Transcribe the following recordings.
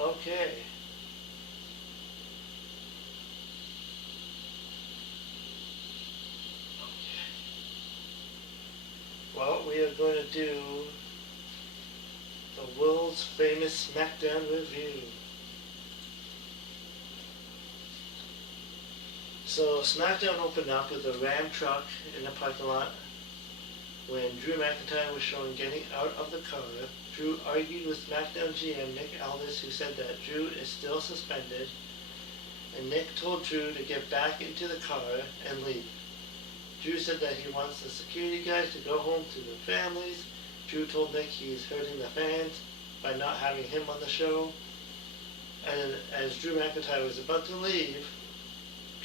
Okay. Well, we are going to do the world's famous SmackDown review. So SmackDown opened up with a Ram truck in the parking lot. When Drew McIntyre was shown getting out of the car, Drew argued with SmackDown GM Nick Aldis, who said that Drew is still suspended, and Nick told Drew to get back into the car and leave. Drew said that he wants the security guys to go home to their families. Drew told Nick he is hurting the fans by not having him on the show. And as Drew McIntyre was about to leave,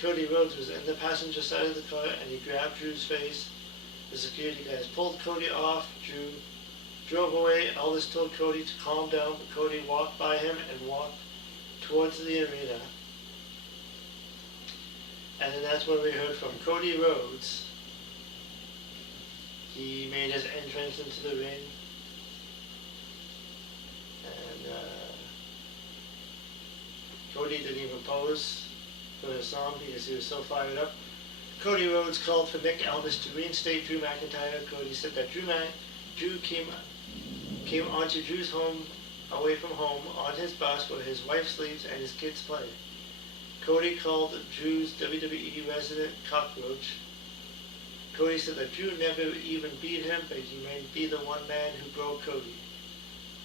Cody Rhodes was in the passenger side of the car and he grabbed Drew's face. The security guys pulled Cody off. Drew drove away. Aldis told Cody to calm down, but Cody walked by him and walked towards the arena. And then that's when we heard from Cody Rhodes. He made his entrance into the ring. And Cody didn't even pose for the song because he was so fired up. Cody Rhodes called for Nick Aldis to reinstate Drew McIntyre. Cody said that Drew came onto Drew's home, away from home, on his bus where his wife sleeps and his kids play. Cody called Drew's WWE resident cockroach. Cody said that Drew never even beat him, but he may be the one man who broke Cody.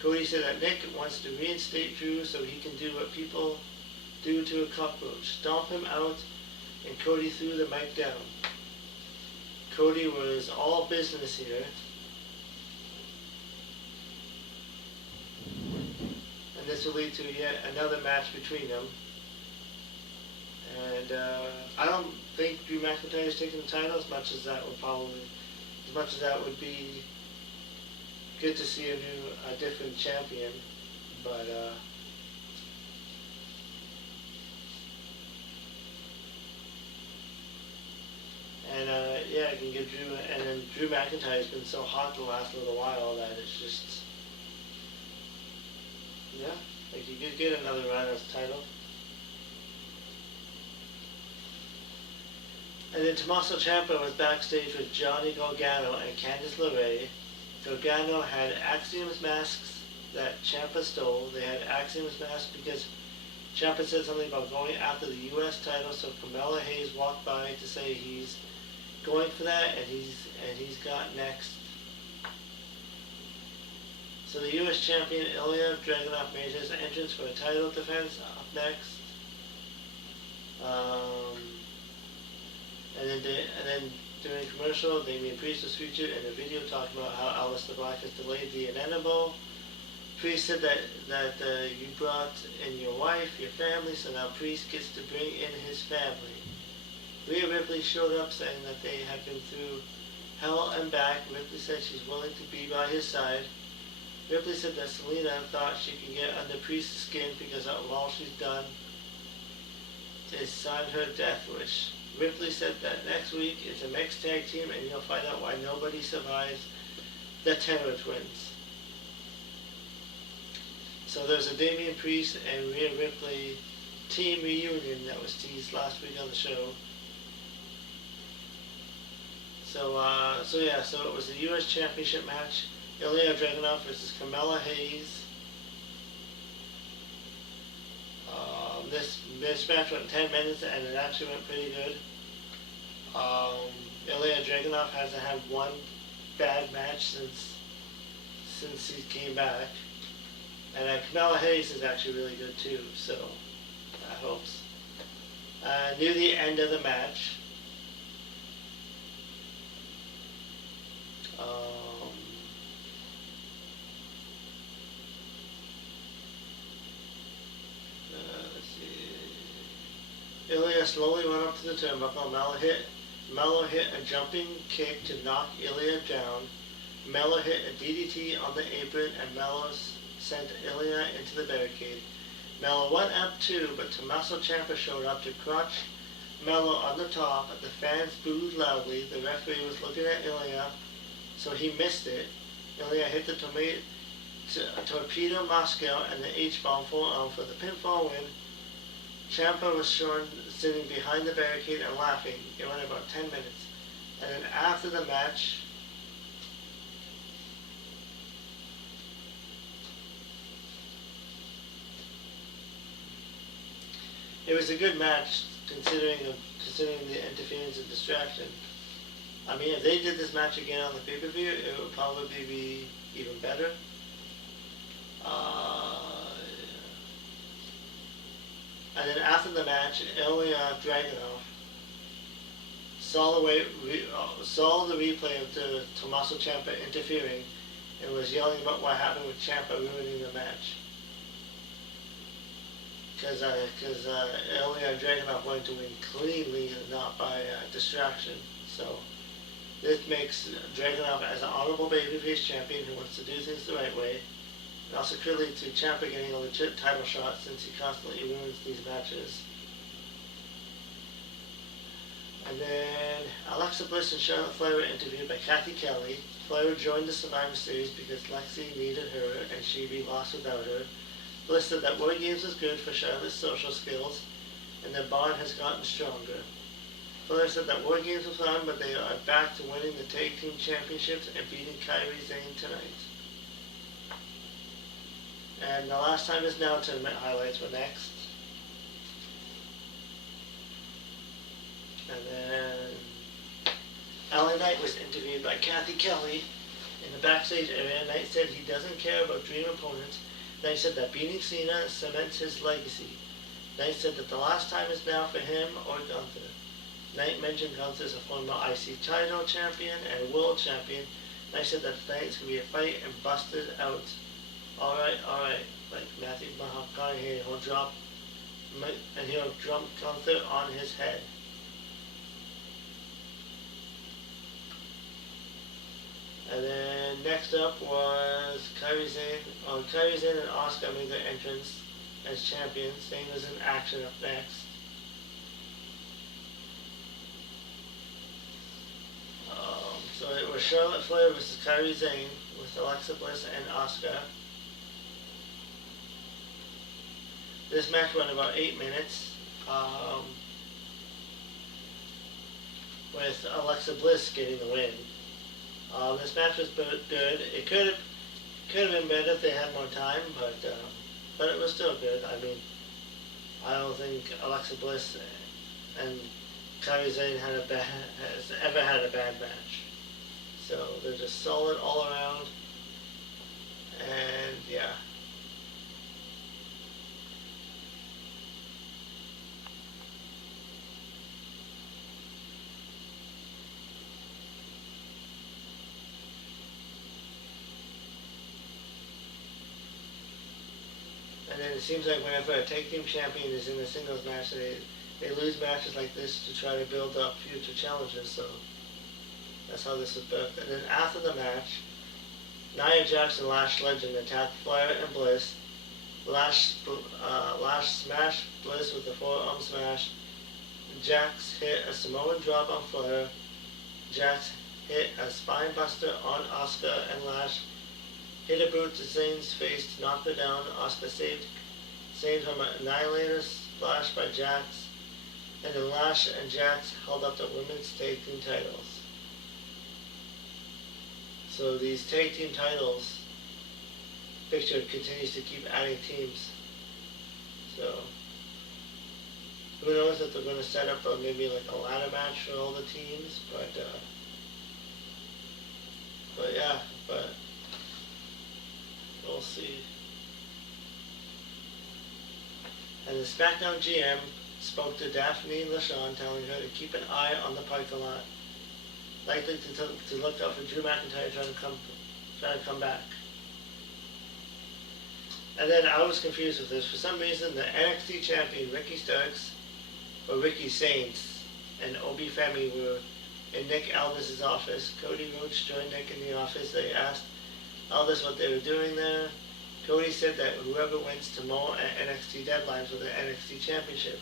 Cody said that Nick wants to reinstate Drew so he can do what people do to a cockroach, stomp him out, and Cody threw the mic down. Cody was all business here. And this will lead to yet another match between them. And I don't think Drew McIntyre is taking the title as much as that would be good to see a different champion. But yeah, I can give Drew, and then Drew McIntyre has been so hot the last little while that it's just, yeah, like he could get another run as title. And then Tommaso Ciampa was backstage with Johnny Gargano and Candice LeRae. Gargano had Axiom's masks that Ciampa stole. They had Axiom's masks because Ciampa said something about going after the U.S. title, so Carmella Hayes walked by to say he's going for that, and he's got next. So the U.S. champion Ilya Dragunov made his entrance for a title defense up next. And then during commercial, Damian Priest was featured in a video talking about how Aleister Black has delayed the inevitable. Priest said that you brought in your wife, your family, so now Priest gets to bring in his family. Rhea Ripley showed up saying that they have been through hell and back. Ripley said she's willing to be by his side. Ripley said that Selena thought she could get under Priest's skin because all she's done is sign her death wish. Ripley said that next week it's a mixed tag team and you'll find out why nobody survives the Terror Twins. So there's a Damian Priest and Rhea Ripley team reunion that was teased last week on the show. So it was the U.S. Championship match. Ilya Dragunov versus Carmella Hayes. This match went 10 minutes and it actually went pretty good. Ilya Dragunov hasn't had one bad match since he came back. And Carmella Hayes is actually really good too, so that helps. Near the end of the match, let's see. Ilya slowly went up to the turnbuckle. Mello hit a jumping kick to knock Ilya down. Mello hit a DDT on the apron, and Mello sent Ilya into the barricade. Mello went up too, but Tommaso Ciampa showed up to crutch Mello on the top. The fans booed loudly. The referee was looking at Ilya, so he missed it. Ilya hit the torpedo Moscow and the H-bomb forearm for the pinfall win. Ciampa was shown sitting behind the barricade and laughing. It went about 10 minutes. And then after the match, it was a good match considering the interference and distraction. I mean, if they did this match again on the pay-per-view, it would probably be even better. And then after the match, Ilya Dragunov saw the replay of Tommaso Ciampa interfering and was yelling about what happened with Ciampa ruining the match. Because Ilya Dragunov wanted to win cleanly and not by distraction. So this makes Dragunov as an honorable babyface champion who wants to do things the right way. And also clearly to Ciampa getting a legit title shot since he constantly ruins these matches. And then Alexa Bliss and Charlotte Flair were interviewed by Kathy Kelly. Flair joined the Survivor Series because Lexi needed her and she'd be lost without her. Bliss said that War Games was good for Charlotte's social skills and their bond has gotten stronger. Flair said that War Games was fun, but they are back to winning the Tag Team Championships and beating Kairi Sane tonight. And the Last Time Is Now tournament highlights were next. And then LA Knight was interviewed by Kathy Kelly in the backstage area. Knight said he doesn't care about dream opponents. Knight said that beating Cena cements his legacy. Knight said that the last time is now for him or Gunther. Knight mentioned Gunther as a former IC title champion and world champion. Knight said that tonight's going to be a fight and busted out. Alright, like Matthew McConaughey, he'll drop Gunther on his head. And then next up was Kairi Sane and Asuka made their entrance as champions. Sane was in action up next. So it was Charlotte Flair versus Kairi Sane with Alexa Bliss and Asuka. This match went about 8 minutes, with Alexa Bliss getting the win. This match was good. It could have been better if they had more time, but it was still good. I mean, I don't think Alexa Bliss and Kairi Sane has ever had a bad match. So they're just solid all around, and yeah. And then it seems like whenever a tag team champion is in a singles match, they lose matches like this to try to build up future challenges. So that's how this was booked. And then after the match, Nia Jax and Lash Legend attacked Flair and Bliss. Lash smashed Bliss with a forearm smash. Jax hit a Samoan drop on Flair. Jax hit a spine buster on Asuka, and Lash hit a boot to Zane's face to knock her down. Asuka saved from an Annihilator splash by Jax. And then Lash and Jax held up the women's tag team titles. So these tag team titles, picture continues to keep adding teams. So who knows if they're going to set up maybe like a ladder match for all the teams, but yeah, we'll see. And the SmackDown GM spoke to Daphne LaShawn, telling her to keep an eye on the parking lot, likely to look out for Drew McIntyre trying to come back. And then I was confused with this. For some reason, the NXT champion Ricky Starks, or Ricky Saints, and Obi Femi were in Nick Aldis's office. Cody Rhodes joined Nick in the office. They asked Aldis what they were doing there. Cody said that whoever wins tomorrow at NXT Deadline for the NXT Championship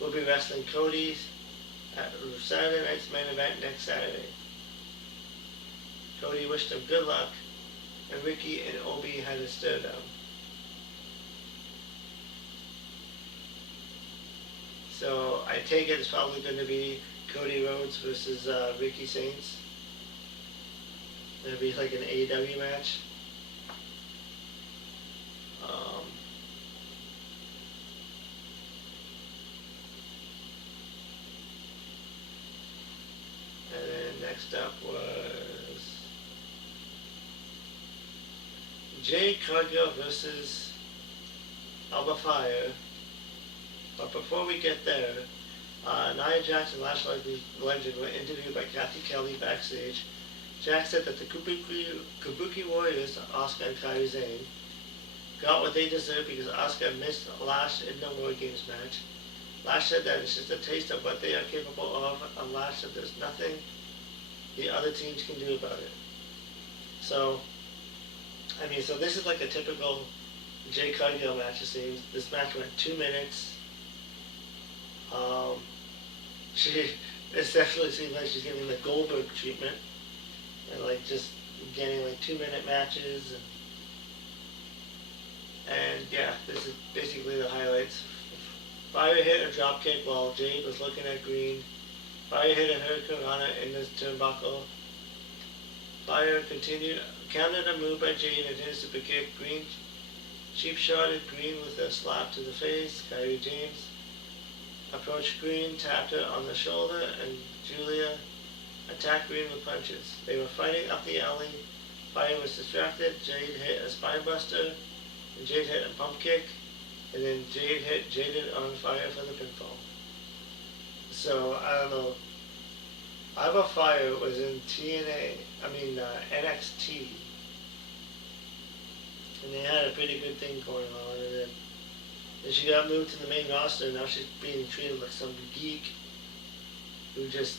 will be wrestling Cody at Saturday night's main event next Saturday. Cody wished him good luck and Ricky and Obi had a stare down. So I take it it's probably going to be Cody Rhodes versus Ricky Saints. It'll be like an AEW match. And then next up was Jade Cargill versus Alba Fire. But before we get there, Nia Jax and Lash Legend were interviewed by Kathy Kelly backstage. Jax said that the Kabuki Warriors, Asuka and Kairi Sane, got what they deserved because Asuka missed Lash in the War Games match. Lash said that it's just a taste of what they are capable of, and Lash said there's nothing the other teams can do about it. So, so this is like a typical Jade Cargill match, it seems. This match went 2 minutes. It definitely seems like she's getting the Goldberg treatment, and like just getting like 2-minute matches, and yeah, this is basically the highlights. Fire hit a dropkick while Jade was looking at Green. Fire hit a Hurricanrana in the turnbuckle. Fire countered a move by Jade and hit a super kick. Green cheap shotted Green with a slap to the face. Kyrie James approached Green, tapped her on the shoulder, and Julia attacked Green with punches. They were fighting up the alley. Fire was distracted. Jade hit a spinebuster, and Jade hit a pump kick, and then Jade hit Jaden on Fire for the pinfall. So, I don't know. Alba Fire was in NXT, and they had a pretty good thing going on, and then she got moved to the main roster, and now she's being treated like some geek who just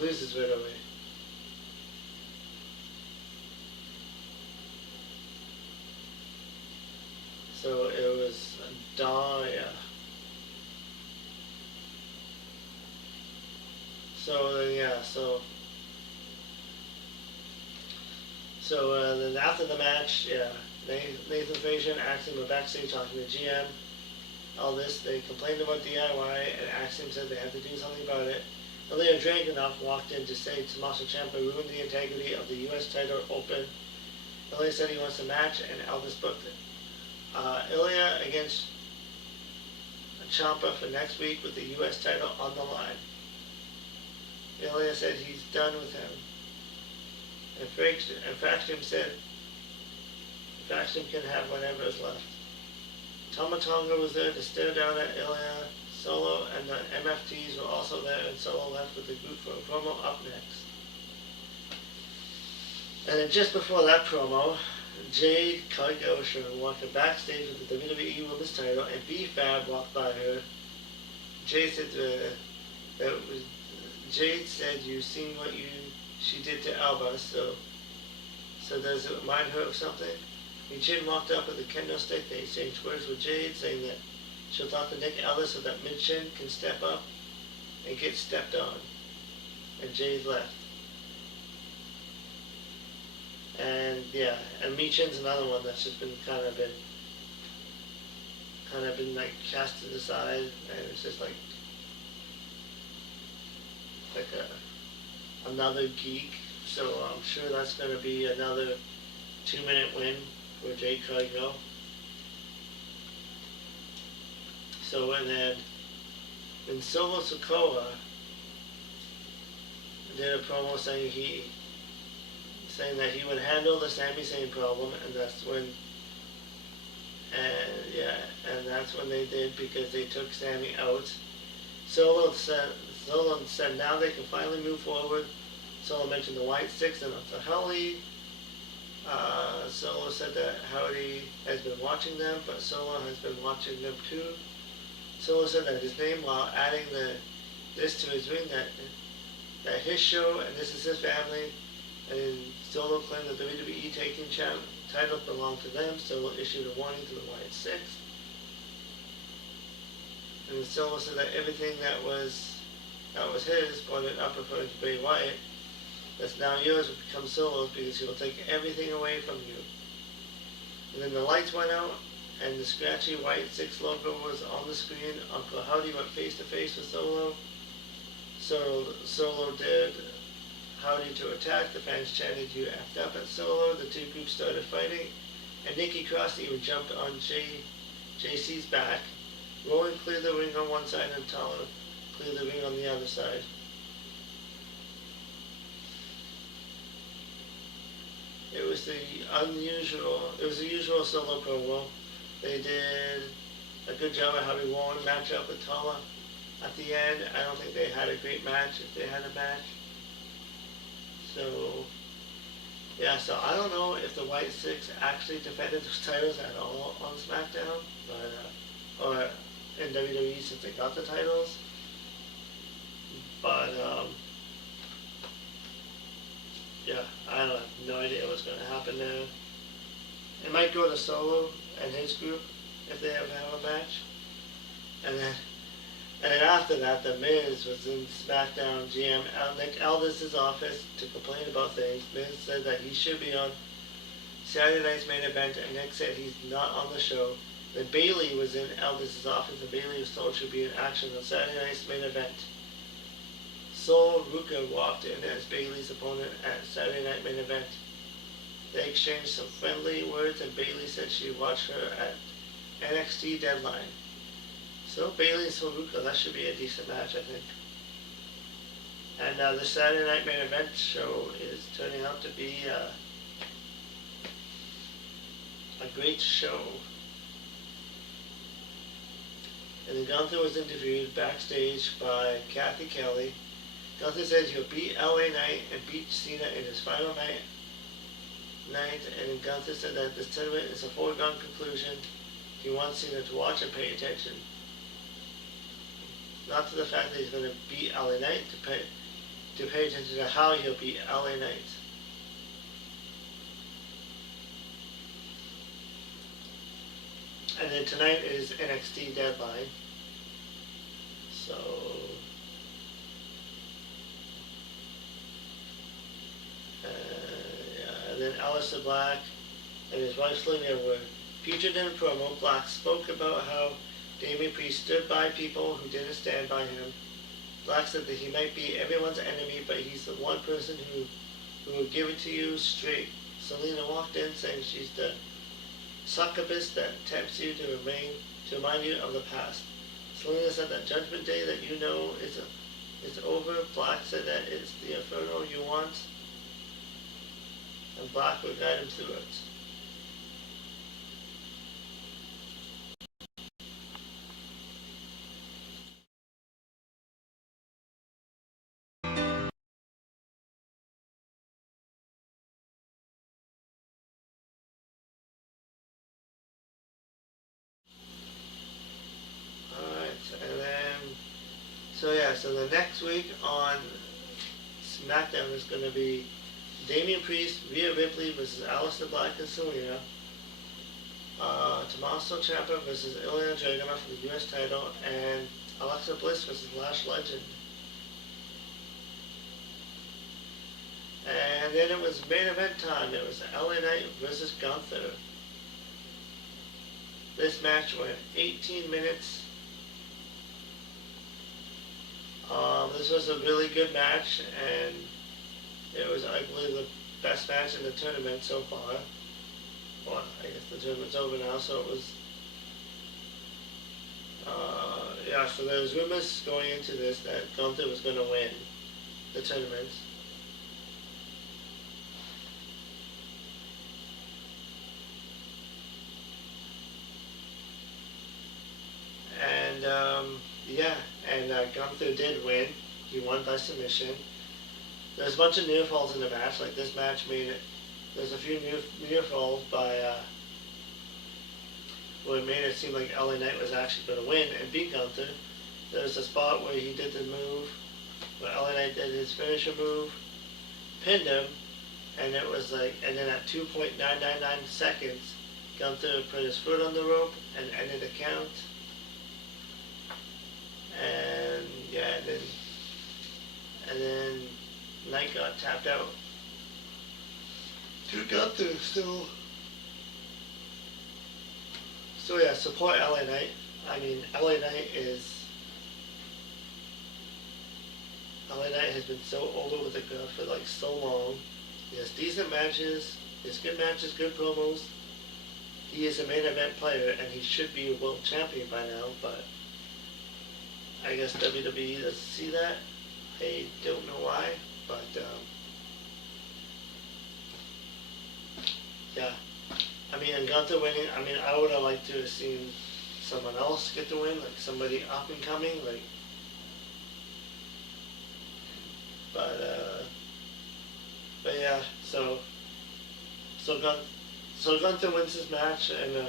loses right away. So it was Daya. So then after the match, Nathan Frazier and Axiom were backstage talking to GM. All this, they complained about DIY, and Axiom said they had to do something about it. Ilya Dragunov walked in to say Tommaso Ciampa ruined the integrity of the U.S. title open. Ilya said he wants a match, and Elvis booked it. Ilya against Ciampa for next week with the U.S. title on the line. Ilya said he's done with him. And Fraxium said Fraxium can have whatever is left. Tama Tonga was there to stare down at Ilya. Solo and the MFTs were also there, and Solo left with the group for a promo up next. And then just before that promo, Jade Cargill was shown walking backstage with the WWE Women's title, and B-Fab walked by her. Jade said you've seen what she did to Alba, so does it remind her of something? Michin walked up with a kendo stick. They exchanged words with Jade, saying that she'll talk to Nick Ellis so that Michin can step up and get stepped on. And Jade left. And Michin's another one that's just been kind of been like cast to the side, and it's just like another geek. So I'm sure that's going to be another 2-minute win for Jade Cargill. So and then Solo Sikoa did a promo saying that he would handle the Sami Zayn problem, and that's when they did, because they took Sami out. Solo said now they can finally move forward. Solo mentioned the White Six and the Tully. Solo said that Howdy has been watching them, but Solo has been watching them too. Solo said that his name, while adding this to his ring, that his show and this is his family, and Solo claimed that the WWE taking titles belonged to them. Solo issued a warning to the White Six. And Solo said that everything that was his, brought it up referring to Bray Wyatt. that's now yours will become Solo's because he will take everything away from you. And then the lights went out, and the scratchy white 6 logo was on the screen. Uncle Howdy went face to face with Solo. So Solo dared Howdy to attack. The fans chanted, "You effed up" at Solo. The two groups started fighting, and Nikki Cross even jumped on JC's back. Rowan cleared the ring on one side and Tala cleared the ring on the other side. It was the usual Solo promo. They did a good job of having Rowan match up with Tala. At the end, I don't think they had a great match if they had a match. So, yeah, so I don't know if the White Six actually defended those titles at all on SmackDown, but, or in WWE since they got the titles. But, yeah, I have no idea what's going to happen there. It might go to Solo and his group if they ever have a match. And then after that, The Miz was in SmackDown GM Nick Aldis' office to complain about things. Miz said that he should be on Saturday night's main event, and Nick said he's not on the show. Then Bayley was in Aldis' office, and Bayley was told she'd be in action on Saturday night's main event. Sol Ruka walked in as Bayley's opponent at Saturday night main event. They exchanged some friendly words, and Bayley said she'd watch her at NXT Deadline. So Bayley and Sol Ruka, that should be a decent match, I think. And the Saturday night main event show is turning out to be a great show. And then Gunther was interviewed backstage by Kathy Kelly. Gunther said he'll beat LA Knight and beat Cena in his final night. And then Gunther said that this tournament is a foregone conclusion. He wants Cena to watch and pay attention. Not to the fact that he's going to beat LA Knight, to pay attention to how he'll beat LA Knight. And then tonight is NXT Deadline. So, yeah, and then Aleister Black and his wife Selena were featured in a promo. Black spoke about how Damian Priest stood by people who didn't stand by him. Black said that he might be everyone's enemy, but he's the one person who will give it to you straight. Selena walked in saying she's the succubus that tempts you to remind you of the past. Selena said that Judgment Day that you know is over. Black said that it's the inferno you want, and Black will guide him through it. So the next week on SmackDown is going to be Damian Priest, Rhea Ripley versus Aleister Black and Selena. Tommaso Ciampa versus Ilya Dragunov for the U.S. title, and Alexa Bliss versus Lash Legend. And then it was main event time. It was LA Knight versus Gunther. This match went 18 minutes. This was a really good match, and it was, I believe, the best match in the tournament so far. Well, I guess the tournament's over now, so it was... yeah, so there was rumors going into this that Gunther was going to win the tournament. And, yeah, and Gunther did win. He won by submission. There's a bunch of near falls in the match. Like, this match made it... There's a few near falls by... well, it made it seem like LA Knight was actually going to win and beat Gunther. There's a spot where he did the move, where LA Knight did his finisher move, pinned him, and it was like... And then at 2.999 seconds, Gunther put his foot on the rope and ended the count. And yeah, and then Knight got tapped out to Gunther, so yeah, support LA Knight. I mean, LA Knight has been so over with the crowd for like so long. He has decent matches, he has good matches, good promos. He is a main event player, and he should be a world champion by now, but I guess WWE doesn't see that. I don't know why, but yeah. I mean, and Gunther winning, I mean, I would have liked to have seen someone else get the win, like somebody up and coming, like, but yeah, so Gunther wins his match, and then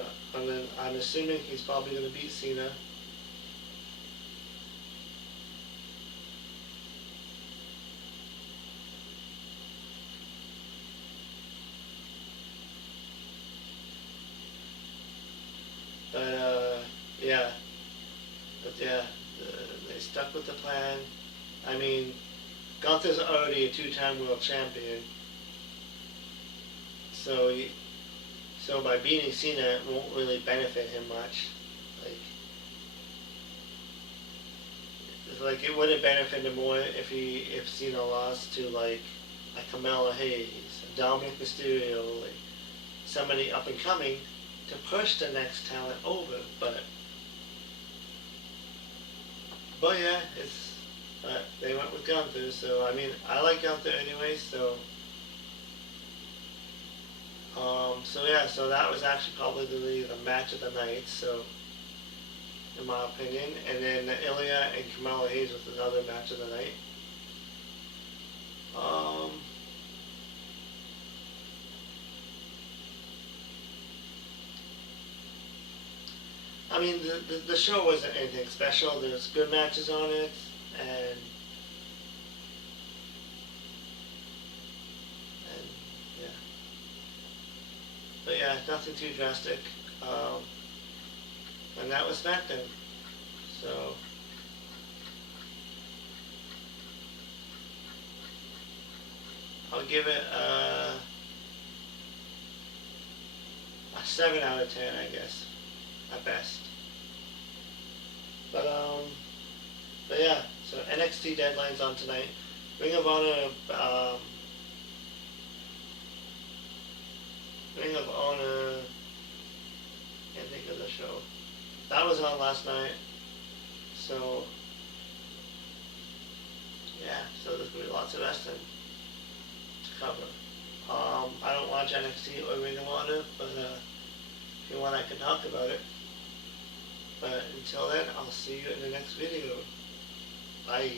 I'm assuming he's probably going to beat Cena. But yeah, they stuck with the plan. I mean, Gunther's already a two-time world champion, so by beating Cena, it won't really benefit him much. Like it would have benefited him more if Cena lost to like a Carmelo Hayes, a Dominic Mysterio, like somebody up and coming to push the next talent over. But yeah, they went with Gunther. So I mean, I like Gunther anyway. So that was actually probably the match of the night. So, in my opinion, and then Ilya and Carmelo Hayes was another match of the night. I mean, the show wasn't anything special. There's good matches on it, and yeah. But yeah, nothing too drastic. And that was SmackDown. So, I'll give it a 7 out of 10, I guess, at best. But yeah, so NXT deadline's on tonight. Ring of Honor, can't think of the show. That was on last night. So, yeah, so there's going to be lots of wrestling to cover. I don't watch NXT or Ring of Honor, but if you want, I can talk about it. But until then, I'll see you in the next video. Bye.